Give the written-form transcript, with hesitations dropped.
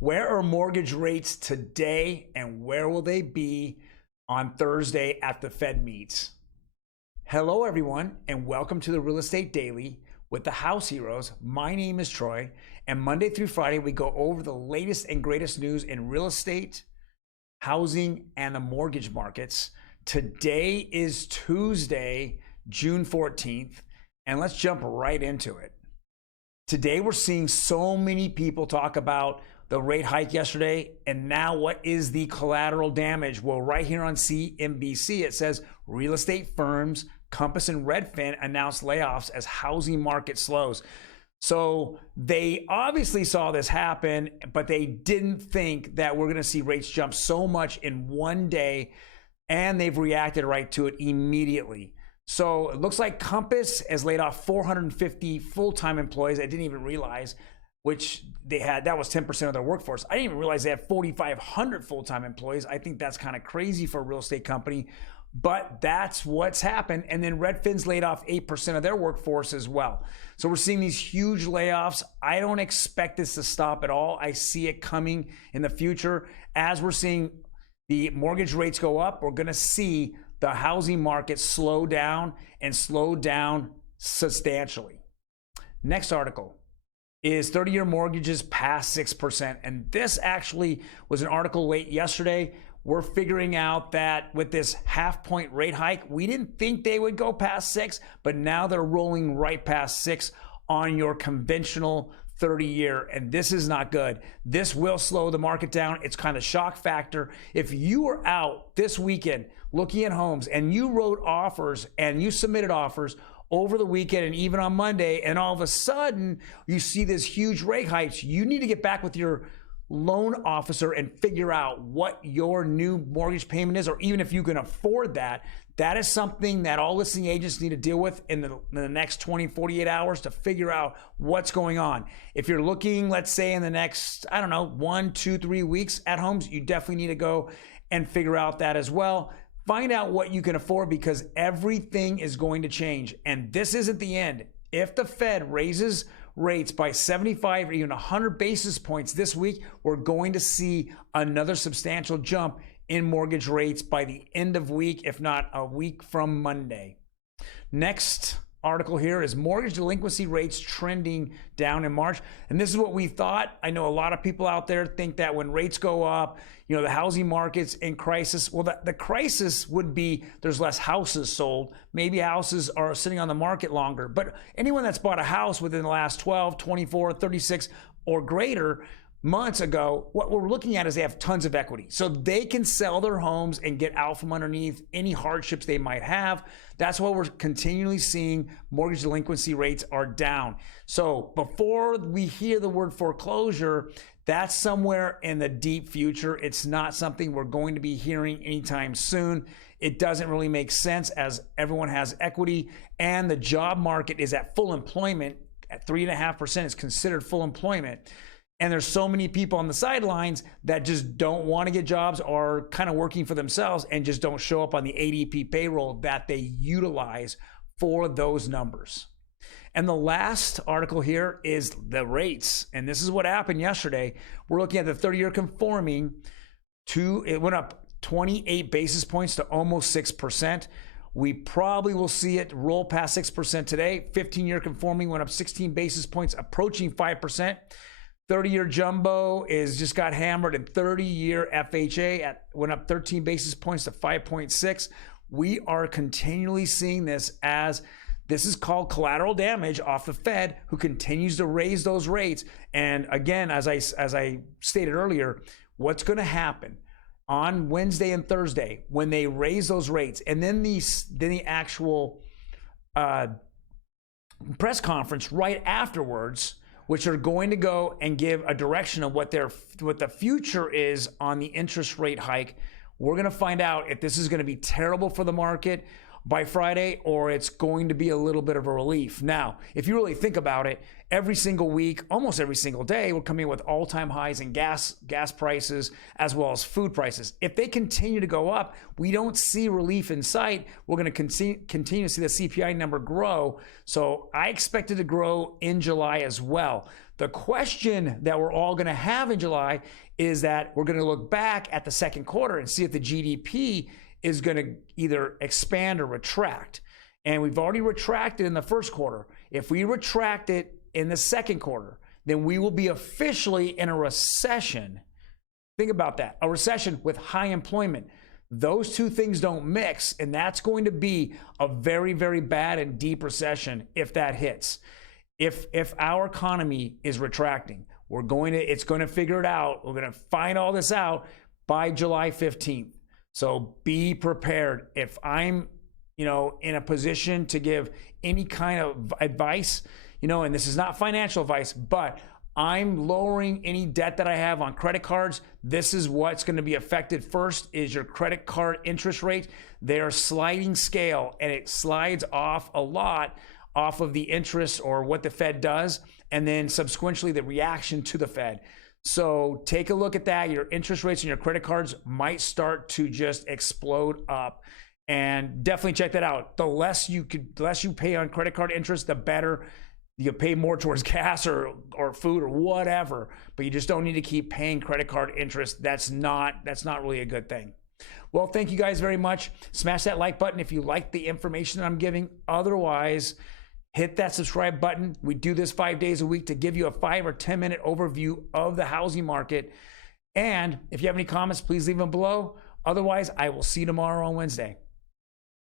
Where are mortgage rates today and where will they be on Thursday at the Fed meets? Hello, everyone, and welcome to the Real Estate Daily with the House Heroes. My name is Troy, and Monday through Friday, we go over the latest and greatest news in real estate, housing, and the mortgage markets. Today is Tuesday, June 14th, and let's jump right into it. Today, we're seeing so many people talk about the rate hike yesterday, and now what is the collateral damage? Well, right here on CNBC, it says real estate firms Compass and Redfin announced layoffs as housing market slows. So they obviously saw this happen, but they didn't think that we're going to see rates jump so much in one day, and they've reacted right to it immediately. So it looks like Compass has laid off 450 full-time employees. I didn't even realize, which they had, that was 10% of their workforce. I didn't even realize they had 4,500 full-time employees. I think that's kind of crazy for a real estate company, but that's what's happened. And then Redfin's laid off 8% of their workforce as well. So we're seeing these huge layoffs. I don't expect this to stop at all. I see it coming in the future. As we're seeing the mortgage rates go up, we're gonna see the housing market slow down and slow down substantially. Next article is 30-year mortgages past 6%. And this actually was an article late yesterday. We're figuring out that with this half-point rate hike, we didn't think they would go past 6, but now they're rolling right past 6 on your conventional 30-year, and this is not good. This will slow the market down. It's kind of shock factor. If you were out this weekend looking at homes and you wrote offers and you submitted offers over the weekend and even on Monday, and all of a sudden you see this huge rate hikes, you need to get back with your loan officer and figure out what your new mortgage payment is, or even if you can afford that. That is something that all listing agents need to deal with in the next 48 hours to figure out what's going on. If you're looking, let's say in the next, 1, 2, 3 weeks at homes, you definitely need to go and figure out that as well. Find out what you can afford, because everything is going to change. And this isn't the end. If the Fed raises rates by 75 or even 100 basis points this week, we're going to see another substantial jump in mortgage rates by the end of week, if not a week from Monday. Next article here is mortgage delinquency rates trending down in March. And this is what we thought. I know a lot of people out there think that when rates go up, the housing market's in crisis. Well, the crisis would be there's less houses sold. Maybe houses are sitting on the market longer. But anyone that's bought a house within the last 12, 24, 36 or greater months ago, what we're looking at is they have tons of equity. So they can sell their homes and get out from underneath any hardships they might have. That's why we're continually seeing mortgage delinquency rates are down. So before we hear the word foreclosure, that's somewhere in the deep future. It's not something we're going to be hearing anytime soon. It doesn't really make sense, as everyone has equity and the job market is at full employment. At 3.5% is considered full employment. And there's so many people on the sidelines that just don't want to get jobs or kind of working for themselves and just don't show up on the ADP payroll that they utilize for those numbers. And the last article here is the rates. And this is what happened yesterday. We're looking at the 30-year conforming it went up 28 basis points to almost 6%. We probably will see it roll past 6% today. 15-year conforming went up 16 basis points, approaching 5%. 30-year jumbo just got hammered, and 30-year FHA went up 13 basis points to 5.6. We are continually seeing this is called collateral damage off the Fed, who continues to raise those rates. And again, as I stated earlier, what's going to happen on Wednesday and Thursday when they raise those rates, and then the actual press conference right afterwards, which are going to go and give a direction of what the future is on the interest rate hike. We're going to find out if this is going to be terrible for the market by Friday, or it's going to be a little bit of a relief. Now, if you really think about it, every single week, almost every single day, we're coming in with all-time highs in gas prices as well as food prices. If they continue to go up, we don't see relief in sight. We're going to continue to see the CPI number grow. So I expect it to grow in July as well. The question that we're all going to have in July is that we're going to look back at the second quarter and see if the GDP is going to either expand or retract. And we've already retracted in the first quarter. If we retract it in the second quarter, then we will be officially in a recession. Think about that, a recession with high employment. Those two things don't mix, and that's going to be a very, very bad and deep recession if that hits. If our economy is retracting, it's going to figure it out. We're going to find all this out by July 15th. So be prepared. If I'm, in a position to give any kind of advice, and this is not financial advice, but I'm lowering any debt that I have on credit cards. This is what's going to be affected first is your credit card interest rate. They're sliding scale, and it slides off a lot off of the interest or what the Fed does, and then subsequently the reaction to the Fed. So take a look at that. Your interest rates on your credit cards might start to just explode up, and definitely check that out. The less you pay on credit card interest, the better. You pay more towards gas or food or whatever, but you just don't need to keep paying credit card interest. That's not really a good thing. Well, thank you guys very much. Smash that like button if you like the information that I'm giving. Otherwise, hit that subscribe button. We do this 5 days a week to give you a 5 or 10 minute overview of the housing market. And if you have any comments, please leave them below. Otherwise, I will see you tomorrow on Wednesday.